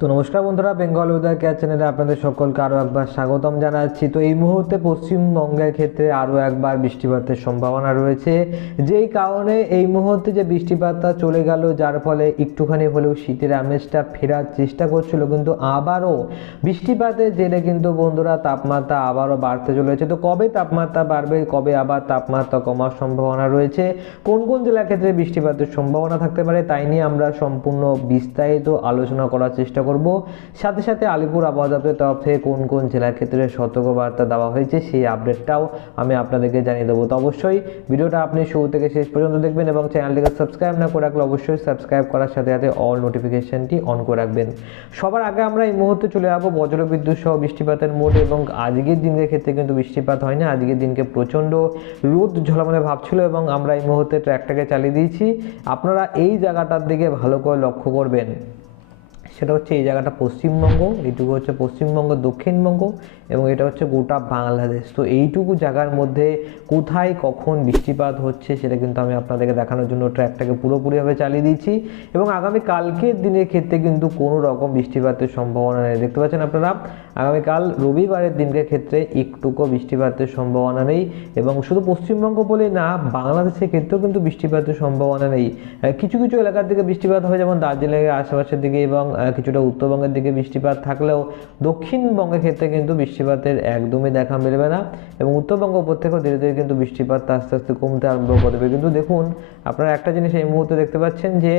তো নমস্কার বন্ধুরা বেঙ্গল ওয়েদার কেয়ার চ্যানেলে আপনাদের সকলকে আরও একবার স্বাগতম জানাচ্ছি। তো এই মুহূর্তে পশ্চিমবঙ্গের ক্ষেত্রে আরও একবার বৃষ্টিপাতের সম্ভাবনা রয়েছে। যেই কারণে এই মুহূর্তে যে বৃষ্টিপাতটা চলে গেল, যার ফলে একটুখানি হলেও শীতের আমেজটা ফেরার চেষ্টা করছিল, কিন্তু আবারও বৃষ্টিপাতের জেরে কিন্তু বন্ধুরা তাপমাত্রা আবারও বাড়তে চলেছে। তো কবে তাপমাত্রা বাড়বে, কবে আবার তাপমাত্রা কমার সম্ভাবনা রয়েছে? কোন কোন জেলার ক্ষেত্রে বৃষ্টিপাতের সম্ভাবনা থাকতে পারে, তাই নিয়ে আমরা সম্পূর্ণ বিস্তারিত আলোচনা করার চেষ্টা করব। সাথে সাথে আলিপুর আবহাওয়া দপ্তরের তরফ থেকে কোন কোন জেলার ক্ষেত্রে সতর্কবার্তা দেওয়া হয়েছে সেই আপডেটটাও আমি আপনাদেরকে জানিয়ে দেবো। তো অবশ্যই ভিডিওটা আপনি শুরু থেকে শেষ পর্যন্ত দেখবেন এবং চ্যানেলটিকে সাবস্ক্রাইব না করে রাখলে অবশ্যই সাবস্ক্রাইব করার সাথে সাথে অল নোটিফিকেশনটি অন করে রাখবেন। সবার আগে আমরা এই মুহূর্তে চলে যাব বজ্রবিদ্যুৎ সহ বৃষ্টিপাতের মোড এবং আজকের দিনের ক্ষেত্রে কিন্তু বৃষ্টিপাত হয় না আজকের দিনকে প্রচণ্ড রোদ ঝলমলে ভাব ছিল এবং আমরা এই মুহূর্তে ট্র্যাকটাকে চালিয়ে দিয়েছি। আপনারা এই জায়গাটার দিকে ভালো করে লক্ষ্য করবেন। সেটা হচ্ছে এই জায়গাটা পশ্চিমবঙ্গ, এইটুকু হচ্ছে পশ্চিমবঙ্গ, দক্ষিণবঙ্গ এবং এটা হচ্ছে গোটা বাংলাদেশ। তো এইটুকু জায়গার মধ্যে কোথায় কখন বৃষ্টিপাত হচ্ছে সেটা কিন্তু আমি আপনাদেরকে দেখানোর জন্য ট্র্যাকটাকে পুরোপুরিভাবে চালিয়ে দিয়েছি এবং আগামী কালকের দিনের ক্ষেত্রে কিন্তু কোনো রকম বৃষ্টিপাতের সম্ভাবনা নেই। দেখতে পাচ্ছেন আপনারা আগামীকাল রবিবারের দিনকে ক্ষেত্রে একটুকু বৃষ্টিপাতের সম্ভাবনা নেই এবং শুধু পশ্চিমবঙ্গ বলে না, বাংলাদেশের ক্ষেত্রেও কিন্তু বৃষ্টিপাতের সম্ভাবনা নেই। কিছু কিছু এলাকার দিকে বৃষ্টিপাত হবে যেমন দার্জিলিংয়ের আশেপাশের দিকে এবং কিছুটা উত্তরবঙ্গের দিকে বৃষ্টিপাত থাকলেও দক্ষিণবঙ্গের ক্ষেত্রে কিন্তু বৃষ্টিপাতের একদমই দেখা মিলবে না এবং উত্তরবঙ্গ প্রত্যেকও ধীরে ধীরে কিন্তু বৃষ্টিপাত আস্তে আস্তে কমতে আরম্ভ করবে কিন্তু দেখুন, আপনারা একটা জিনিস এই মুহূর্তে দেখতে পাচ্ছেন যে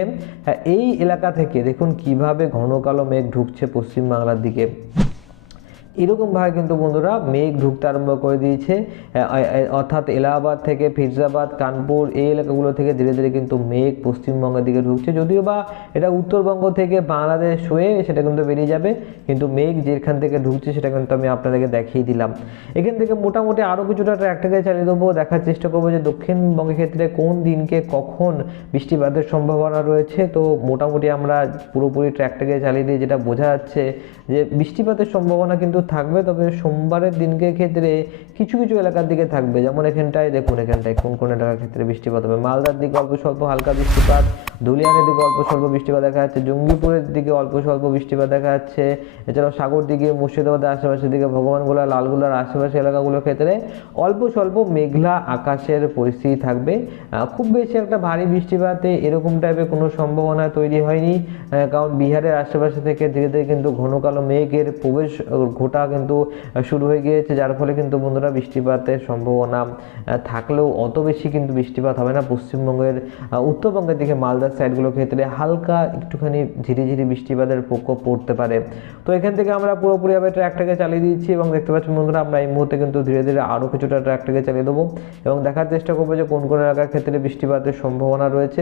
এই এলাকা থেকে দেখুন কীভাবে ঘন কালো মেঘ ঢুকছে পশ্চিমবাংলার দিকে। এরকমভাবে কিন্তু বন্ধুরা মেঘ ঢুকতে আরম্ভ করে দিয়েছে। অর্থাৎ এলাহাবাদ থেকে ফিরজাবাদ, কানপুর, এই এলাকাগুলো থেকে ধীরে ধীরে কিন্তু মেঘ পশ্চিমবঙ্গের দিকে ঢুকছে। যদিও বা এটা উত্তরবঙ্গ থেকে বাংলাদেশ হয়ে সেটা কিন্তু বেরিয়ে যাবে, কিন্তু মেঘ যেখান থেকে ঢুকছে সেটা কিন্তু আমি আপনাদেরকে দেখিয়ে দিলাম। এখান থেকে মোটামুটি আরও কিছুটা ট্র্যাকটাকে চালিয়ে দেবো, দেখার চেষ্টা করব যে দক্ষিণবঙ্গের ক্ষেত্রে কোন দিনকে কখন বৃষ্টিপাতের সম্ভাবনা রয়েছে। তো মোটামুটি আমরা পুরোপুরি ট্র্যাকটাকে চালিয়ে দিয়ে যেটা বোঝা যাচ্ছে যে বৃষ্টিপাতের সম্ভাবনা কিন্তু থাকবে, তবে সোমবারের দিনকে ক্ষেত্রে কিছু কিছু এলাকার দিকে থাকবে। যেমন এখানটায়, দেখুন এখানটায় কোন কোন এলাকার ক্ষেত্রে বৃষ্টিপাত হবে। মালদার দিকে অল্প স্বল্প হালকা বৃষ্টিপাত ধুলিয়ানের দিকে অল্প স্বল্প বৃষ্টিপাত দেখা যাচ্ছে। জঙ্গিপুরের দিকে অল্প স্বল্প বৃষ্টিপাত দেখা যাচ্ছে। এছাড়াও সাগর দিকে, মুর্শিদাবাদের আশেপাশের দিকে, ভগবানগোলা, লালগোলার আশেপাশে এলাকাগুলোর ক্ষেত্রে অল্প স্বল্প মেঘলা আকাশের পরিস্থিতি থাকবে। খুব বেশি একটা ভারী বৃষ্টিপাতে এরকম টাইপের কোনো সম্ভাবনা তৈরি হয়নি। কারণ বিহারের আশেপাশে থেকে ধীরে ধীরে কিন্তু ঘন কালো মেঘের প্রবেশ ঘটা কিন্তু শুরু হয়ে গিয়েছে। যার ফলে কিন্তু বন্ধুরা বৃষ্টিপাতের সম্ভাবনা থাকলেও অত বেশি কিন্তু বৃষ্টিপাত হবে না। পশ্চিমবঙ্গের উত্তরবঙ্গের দিকে মালদার সাইডগুলোর ক্ষেত্রে হালকা একটুখানি ঝিরিঝিরি বৃষ্টিপাতের প্রকোপ পড়তে পারে। তো এখান থেকে আমরা পুরোপুরিভাবে ট্র্যাকটাকে চালিয়ে দিচ্ছি এবং দেখতে পাচ্ছেন বন্ধুরা, আমরা এই মুহূর্তে কিন্তু ধীরে ধীরে আরও কিছুটা ট্র্যাকটাকে চালিয়ে দেবো এবং দেখার চেষ্টা করব যে কোন কোন এলাকার ক্ষেত্রে বৃষ্টিপাতের সম্ভাবনা রয়েছে।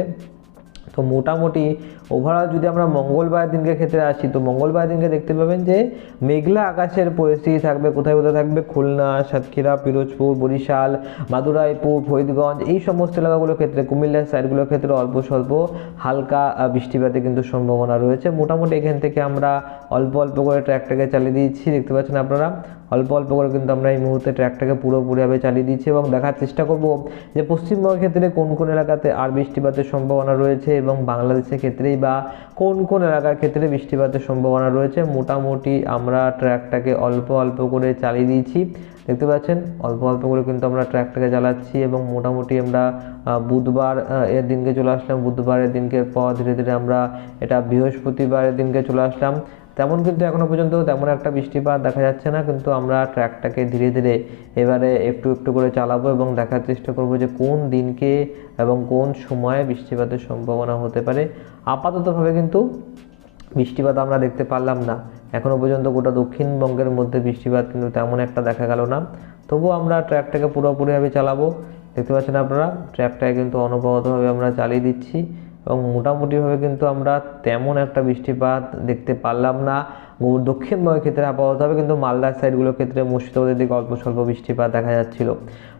তো মোটামুটি ওভারঅল যদি আমরা মঙ্গলবার দিনকে ক্ষেত্রে আসি, তো মঙ্গলবার দিনকে দেখতে পাবেন যে মেঘলা আকাশের পরিস্থিতি থাকবে, কোথায় কোথায় থাকবে? খুলনা, সাতক্ষীরা, পিরোজপুর, বরিশাল, মাদুরাইপুর, ফরিদগঞ্জ, এই সমস্ত এলাকাগুলোর ক্ষেত্রে, কুমিল্লার সাইডগুলোর ক্ষেত্রে অল্প স্বল্প হালকা বৃষ্টিপাতের কিন্তু সম্ভাবনা রয়েছে। মোটামুটি এখান থেকে আমরা অল্প অল্প করে ট্র্যাকটাকে চালিয়ে দিয়েছি, দেখতে পাচ্ছেন আপনারা। অল্প অল্প করে কিন্তু আমরা এই মুহূর্তে ট্র্যাকটাকে পুরোপুরিভাবে চালিয়ে দিচ্ছি এবং দেখার চেষ্টা করব যে পশ্চিমবঙ্গের ক্ষেত্রে কোন কোন এলাকাতে আর বৃষ্টিপাতের সম্ভাবনা রয়েছে এবং বাংলাদেশের ক্ষেত্রেই বা কোন কোন এলাকার ক্ষেত্রে বৃষ্টিপাতের সম্ভাবনা রয়েছে। মোটামুটি আমরা ট্র্যাকটাকে অল্প অল্প করে চালিয়ে দিয়েছি। দেখতে পাচ্ছেন, অল্প অল্প করে কিন্তু আমরা ট্র্যাকটাকে চালাচ্ছি এবং মোটামুটি আমরা বুধবার এর দিনকে চলে আসলাম। বুধবারের দিনকে পর ধীরে ধীরে আমরা এটা বৃহস্পতিবারের দিনকে চলে আসলাম। তেমন কিন্তু এখনও পর্যন্ত তেমন একটা বৃষ্টিপাত দেখা যাচ্ছে না, কিন্তু আমরা ট্র্যাকটাকে ধীরে ধীরে এবারে একটু একটু করে চালাবো এবং দেখার চেষ্টা করব যে কোন দিনকে এবং কোন সময়ে বৃষ্টিপাতের সম্ভাবনা হতে পারে। আপাততভাবে কিন্তু বৃষ্টিপাত আমরা দেখতে পারলাম না। এখনও পর্যন্ত গোটা দক্ষিণবঙ্গের মধ্যে বৃষ্টিপাত কিন্তু তেমন একটা দেখা গেল না। তবুও আমরা ট্র্যাকটাকে পুরোপুরিভাবে চালাবো। দেখতে পাচ্ছেন আপনারা, ট্র্যাকটাকে কিন্তু অনবরতভাবে আমরা চালিয়ে দিচ্ছি। এবং মোটামুটিভাবে কিন্তু আমরা তেমন একটা বৃষ্টিপাত দেখতে পারলাম না। দক্ষিণবঙ্গের ক্ষেত্রে আপাতত হবে, কিন্তু মালদার সাইডগুলোর ক্ষেত্রে মুর্শিদাবাদের দিকে অল্প স্বল্প বৃষ্টিপাত দেখা যাচ্ছিল।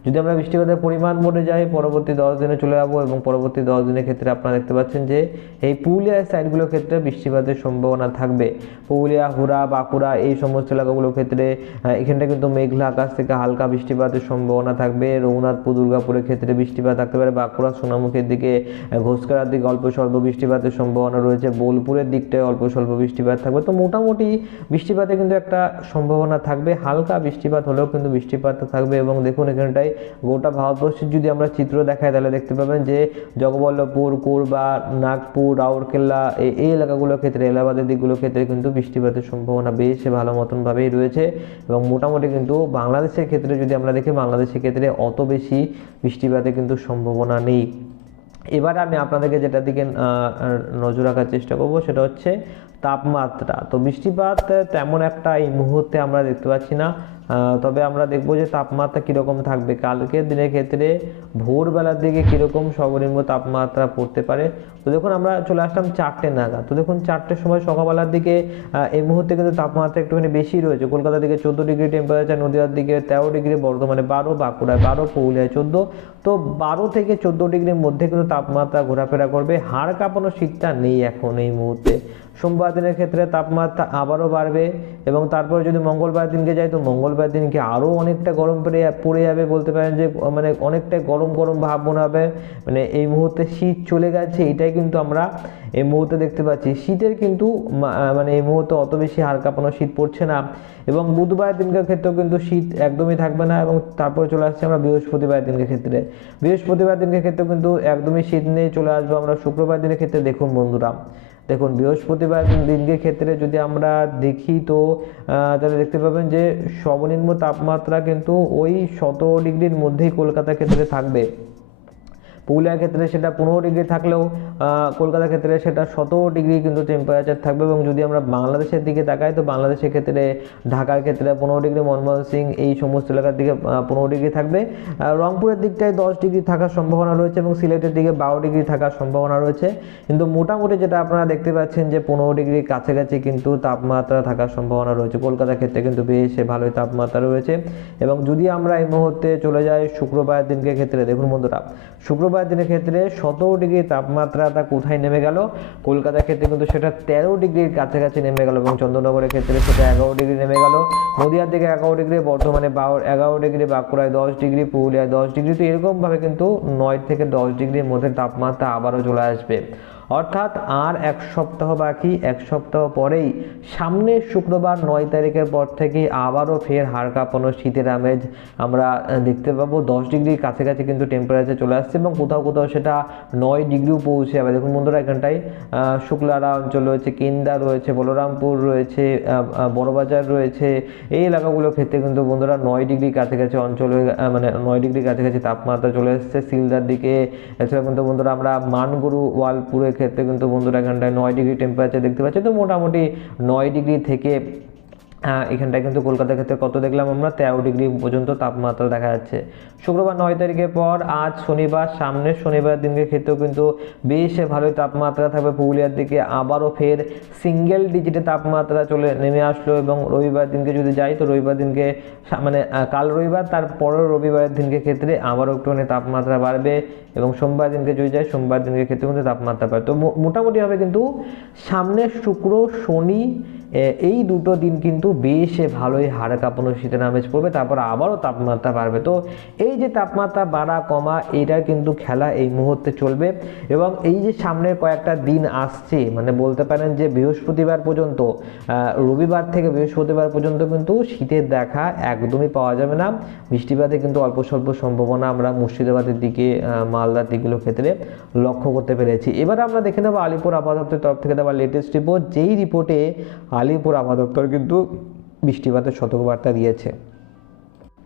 যদি আমরা বৃষ্টিপাতের পরিমাণ মোটে যাই, পরবর্তী দশ দিনে চলে যাব এবং পরবর্তী দশ দিনের ক্ষেত্রে আপনারা দেখতে পাচ্ছেন যে এই পুরুলিয়ার সাইডগুলোর ক্ষেত্রে বৃষ্টিপাতের সম্ভাবনা থাকবে। পুরুলিয়া, হুড়া, বাঁকুড়া এই সমস্ত এলাকাগুলোর ক্ষেত্রে এখানটা কিন্তু মেঘলা আকাশ থেকে হালকা বৃষ্টিপাতের সম্ভাবনা থাকবে। রঘুনাথপুর, দুর্গাপুরের ক্ষেত্রে বৃষ্টিপাত থাকতে পারে। বাঁকুড়া, সোনামুখীর দিকে ঘোষকারার দিকে অল্প স্বল্প বৃষ্টিপাতের সম্ভাবনা রয়েছে। বোলপুরের দিকটায় অল্প স্বল্প বৃষ্টিপাত থাকবে। তো মোটামুটি বৃষ্টিপাতে কিন্তু একটা সম্ভাবনা থাকবে। হালকা বৃষ্টিপাত হলেও কিন্তু বৃষ্টিপাত থাকবে এবং দেখুন এখানটায় গোটা ভারতবর্ষের যদি আমরা চিত্র দেখাই, তাহলে দেখতে পাবেন যে জগবল্লভপুর, কোরবা, নাগপুর, রাউরকেল্লা এই এলাকাগুলোর ক্ষেত্রে, এলাহাবাদের দিকগুলোর ক্ষেত্রে কিন্তু বৃষ্টিপাতের সম্ভাবনা বেশ ভালো মতনভাবেই রয়েছে এবং মোটামুটি কিন্তু বাংলাদেশের ক্ষেত্রে যদি আমরা দেখি, বাংলাদেশের ক্ষেত্রে অত বেশি বৃষ্টিপাতের কিন্তু সম্ভাবনা নেই। এবার আমি আপনাদেরকে যেটার দিকে নজর রাখার চেষ্টা করব সেটা হচ্ছে তাপমাত্রা। তো বৃষ্টিপাত তেমন একটা এই মুহূর্তে আমরা দেখতে পাচ্ছি না। তবে আমরা দেখব যে তাপমাত্রা কীরকম থাকবে। কালকের দিনের ক্ষেত্রে ভোরবেলার দিকে কীরকম সর্বনিম্ন তাপমাত্রা পড়তে পারে। তো দেখুন, আমরা চলে আসলাম চারটে নাগাদ। তো দেখুন, চারটের সময় সকালবেলার দিকে এই মুহূর্তে কিন্তু তাপমাত্রা একটুখানি বেশি রয়েছে। কলকাতা দিকে চোদ্দ ডিগ্রি টেম্পারেচার নদীয়ার দিকে তেরো ডিগ্রি, বর্ধমানে বারো, বাঁকুড়ায় বারো, পুরুলিয়ায় চোদ্দ। তো বারো থেকে চোদ্দ ডিগ্রির মধ্যে কিন্তু তাপমাত্রা ঘোরাফেরা করবে হাড় কাঁপানোর শীতটা নেই এখন এই মুহূর্তে। সোমবার দিনের ক্ষেত্রে তাপমাত্রা আবারও বাড়বে এবং তারপরে যদি মঙ্গলবার দিনকে যাই তো মঙ্গলবার দিনকে আরও অনেকটা গরম পড়ে পড়ে যাবে বলতে পারেন যে মানে অনেকটাই গরম গরম ভাব মনে হবে। মানে এই মুহূর্তে শীত চলে গেছে, এটাই কিন্তু আমরা এই মুহূর্তে দেখতে পাচ্ছি। শীতের কিন্তু মানে এই মুহূর্তে অত বেশি হাড় কাঁপানো শীত পড়ছে না এবং বুধবার দিনকার ক্ষেত্রেও কিন্তু শীত একদমই থাকবে না এবং তারপরে চলে আসছে আমরা বৃহস্পতিবার দিনকে ক্ষেত্রে। বৃহস্পতিবার দিনকে ক্ষেত্রেও কিন্তু একদমই শীত নেই, চলে আসব আমরা শুক্রবার দিনের ক্ষেত্রে। দেখুন বন্ধুরা দেখুন, বৃহস্পতিবার দিনকে ক্ষেত্রে যদি আমরা দেখি তো তাহলে দেখতে পাবেন যে সর্বনিম্ন তাপমাত্রা কিন্তু ওই সতেরো ডিগ্রির মধ্যেই কলকাতা ক্ষেত্রে থাকবে। পুরুলিয়ার ক্ষেত্রে সেটা পনেরো ডিগ্রি থাকলেও কলকাতার ক্ষেত্রে সেটা সতেরো ডিগ্রি কিন্তু টেম্পারেচার থাকবে এবং যদি আমরা বাংলাদেশের দিকে তাকাই, তো বাংলাদেশের ক্ষেত্রে, ঢাকার ক্ষেত্রে পনেরো ডিগ্রি, মনমোহন সিং এই সমস্ত এলাকার দিকে পনেরো ডিগ্রি থাকবে। রংপুরের দিকটায় দশ ডিগ্রি থাকার সম্ভাবনা রয়েছে এবং সিলেটের দিকে বারো ডিগ্রি থাকার সম্ভাবনা রয়েছে। কিন্তু মোটামুটি যেটা আপনারা দেখতে পাচ্ছেন যে পনেরো ডিগ্রির কাছাকাছি কিন্তু তাপমাত্রা থাকার সম্ভাবনা রয়েছে। কলকাতার ক্ষেত্রে কিন্তু বেশ ভালোই তাপমাত্রা রয়েছে। এবং যদি আমরা এই মুহূর্তে চলে যাই শুক্রবার দিনকে ক্ষেত্রে, দেখুন বন্ধুরা, শুক্রবার দিনের ক্ষেত্রে সতেরো ডিগ্রি তাপমাত্রা তা কোথায় নেমে গেল? কলকাতার ক্ষেত্রে কিন্তু সেটা তেরো ডিগ্রির কাছাকাছি নেমে গেল এবং চন্দ্রনগরের ক্ষেত্রে সেটা এগারো ডিগ্রি নেমে গেল। নদীয়ার দিকে এগারো ডিগ্রি, বর্ধমানে বারো, এগারো ডিগ্রি, বাঁকুড়ায় দশ ডিগ্রি, পুরুলিয়ায় দশ ডিগ্রি। তো এরকমভাবে কিন্তু নয় থেকে দশ ডিগ্রির মধ্যে তাপমাত্রা আবারও চলে আসবে। অর্থাৎ আর এক সপ্তাহ বাকি, এক সপ্তাহ পরেই সামনের শুক্রবার নয় তারিখের পর থেকে আবারও ফের হাড় কাঁপানো শীতের আমেজ আমরা দেখতে পাবো। দশ ডিগ্রির কাছাকাছি কিন্তু টেম্পারেচার চলে আসছে এবং কোথাও কোথাও সেটা নয় ডিগ্রিও পৌঁছে যাবে। দেখুন বন্ধুরা, এখানটায় শুক্লারা অঞ্চল রয়েছে, কিন্দা রয়েছে, বলরামপুর রয়েছে বড়বাজার রয়েছে। এই এলাকাগুলোর ক্ষেত্রে কিন্তু বন্ধুরা নয় ডিগ্রি কাছাকাছি অঞ্চল মানে নয় ডিগ্রি কাছাকাছি তাপমাত্রা চলে এসেছে। সিলদার দিকে এছাড়া কিন্তু বন্ধুরা আমরা মানগুরু ওয়ালপুরের ক্ষেত্রে কিন্তু বন্ধুরা এখানটায় নয় ডিগ্রি টেম্পারেচার দেখতে পাচ্ছি। তো মোটামুটি নয় ডিগ্রি থেকে এখানটায় কিন্তু কলকাতার ক্ষেত্রে কত দেখলাম আমরা? তেরো ডিগ্রি পর্যন্ত তাপমাত্রা দেখা যাচ্ছে। শুক্রবার নয় তারিখের পর আজ শনিবার, সামনের শনিবার দিনকে ক্ষেত্রেও কিন্তু বেশ ভালোই তাপমাত্রা থাকবে। পুরুলিয়ার দিকে আবারও ফের সিঙ্গেল ডিজিটে তাপমাত্রা চলে নেমে আসলো এবং রবিবার দিনকে যদি যাই, তো রবিবার দিনকে মানে কাল রবিবার তার পরের রবিবারের দিনকে ক্ষেত্রে আবারও একটুখানি তাপমাত্রা বাড়বে এবং সোমবার দিনকে যদি যাই, সোমবার দিনকে ক্ষেত্রে কিন্তু তাপমাত্রা বাড়বে। তো মোটামুটিভাবে কিন্তু সামনের শুক্র, শনি এই দুটো দিন কিন্তু বেশ ভালোই হাড় কাঁপানো শীতের আমেজ পড়বে, তারপর আবারও তাপমাত্রা বাড়বে। তো এই যে তাপমাত্রা বাড়া কমা, এটা কিন্তু খেলা এই মুহূর্তে চলবে এবং এই যে সামনের কয়েকটা দিন আসছে মানে বলতে পারেন যে বৃহস্পতিবার পর্যন্ত রবিবার থেকে বৃহস্পতিবার পর্যন্ত কিন্তু শীতের দেখা একদমই পাওয়া যাবে না। বৃষ্টিপাতে কিন্তু অল্প স্বল্প সম্ভাবনা আমরা মুর্শিদাবাদের দিকে মালদার দিকগুলোর ক্ষেত্রে লক্ষ্য করতে পেরেছি। এবার আমরা দেখে নেব আলিপুর আবহাওয়া দপ্তরের তরফ থেকে দেওয়া লেটেস্ট রিপোর্ট যেই রিপোর্টে আলিপুর আবহাওয়া দপ্তর কিন্তু বৃষ্টিপাতের সতর্কবার্তা দিয়েছে।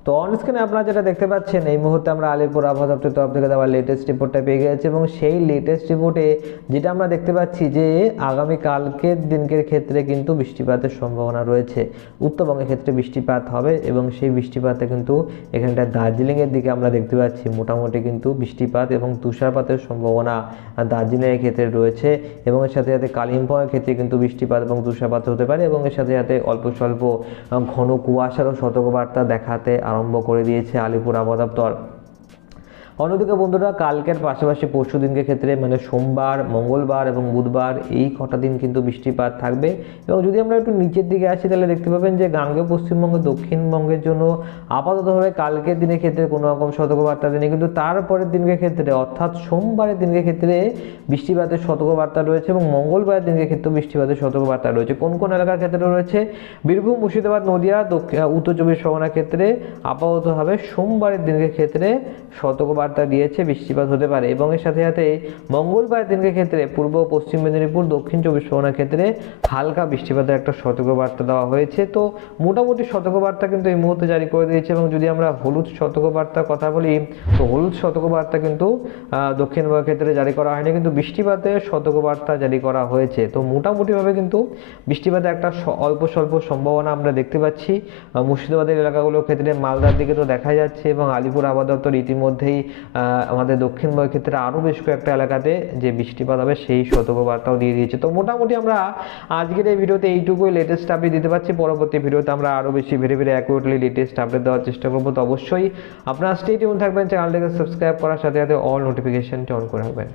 তো অন স্ক্রিনে আপনারা যেটা দেখতে পাচ্ছেন, এই মুহূর্তে আমরা আলিপুর আবহাওয়া দপ্তরের তরফ থেকে দেওয়া লেটেস্ট রিপোর্টটা পেয়ে গেছি এবং সেই লেটেস্ট রিপোর্টে যেটা আমরা দেখতে পাচ্ছি যে আগামী কালকের দিনকের ক্ষেত্রে কিন্তু বৃষ্টিপাতের সম্ভাবনা রয়েছে। উত্তরবঙ্গের ক্ষেত্রে বৃষ্টিপাত হবে এবং সেই বৃষ্টিপাতে কিন্তু এখানটা দার্জিলিংয়ের দিকে আমরা দেখতে পাচ্ছি মোটামুটি কিন্তু বৃষ্টিপাত এবং তুষারপাতের সম্ভাবনা দার্জিলিংয়ের ক্ষেত্রে রয়েছে এবং এর সাথে সাথে কালিম্পংয়ের ক্ষেত্রে কিন্তু বৃষ্টিপাত এবং তুষারপাত হতে পারে এবং এর সাথে সাথে অল্প স্বল্প ঘন কুয়াশারও সতর্কবার্তা দেখাতে আরম্ভ করে দিয়েছে আলিপুর দপ্তর অন্যদিকে বন্ধুরা, কালকের পাশাপাশি পরশু দিনকে ক্ষেত্রে মানে সোমবার, মঙ্গলবার এবং বুধবার এই কটা দিন কিন্তু বৃষ্টিপাত থাকবে। এবং যদি আমরা একটু নিচের দিকে আসি, তাহলে দেখতে পাবেন যে গাঙ্গেয় পশ্চিমবঙ্গ, দক্ষিণবঙ্গের জন্য আপাততভাবে কালকের দিনের ক্ষেত্রে কোনো রকম সতর্কবার্তা দেয়নি। কিন্তু তারপরের দিনকে ক্ষেত্রে, অর্থাৎ সোমবারের দিনকে ক্ষেত্রে বৃষ্টিপাতের সতর্কবার্তা রয়েছে এবং মঙ্গলবারের দিনকে ক্ষেত্রে বৃষ্টিপাতের সতর্কবার্তা রয়েছে। কোন কোন এলাকার ক্ষেত্রে রয়েছে? বীরভূম, মুর্শিদাবাদ, নদিয়া উত্তর চব্বিশ পরগনার ক্ষেত্রে আপাততভাবে সোমবারের দিনকে ক্ষেত্রে সতর্কবার্তা দিয়েছে, বৃষ্টিপাত হতে পারে। এবং এর সাথে সাথে মঙ্গলবার দিনকে ক্ষেত্রে পূর্ব, পশ্চিম মেদিনীপুর, দক্ষিণ চব্বিশ পরগনার ক্ষেত্রে হালকা বৃষ্টিপাতের একটা সতর্কবার্তা দেওয়া হয়েছে। তো মোটামুটি সতর্কবার্তা কিন্তু এই মুহূর্তে জারি করে দিয়েছে এবং যদি আমরা হলুদ সতর্কবার্তার কথা বলি, তো হলুদ সতর্কবার্তা কিন্তু দক্ষিণবঙ্গের ক্ষেত্রে জারি করা হয়নি, কিন্তু বৃষ্টিপাতের সতর্কবার্তা জারি করা হয়েছে। তো মোটামুটিভাবে কিন্তু বৃষ্টিপাতের একটা অল্প স্বল্প সম্ভাবনা আমরা দেখতে পাচ্ছি। মুর্শিদাবাদের এলাকাগুলোর ক্ষেত্রে মালদার দিকে তো দেখা যাচ্ছে এবং আলিপুর আবহাওয়া দপ্তর ইতিমধ্যেই আমাদের দক্ষিণবঙ্গের ক্ষেত্রে আরও বেশ কয়েকটা এলাকাতে যে বৃষ্টিপাত হবে, সেই সতর্কবার্তাও দিয়ে দিয়েছে। তো মোটামুটি আমরা আজকের এই ভিডিওতে এইটুকুই লেটেস্ট আপডেট দিতে পারছি। পরবর্তী ভিডিওতে আমরা আরও বেশি very very accurately latest update দেওয়ার চেষ্টা করব। তো অবশ্যই আপনারা স্টেট থাকবেন চ্যানেলটাকে সাবস্ক্রাইব করার সাথে সাথে অল নোটিফিকেশানটি অন করে রাখবেন।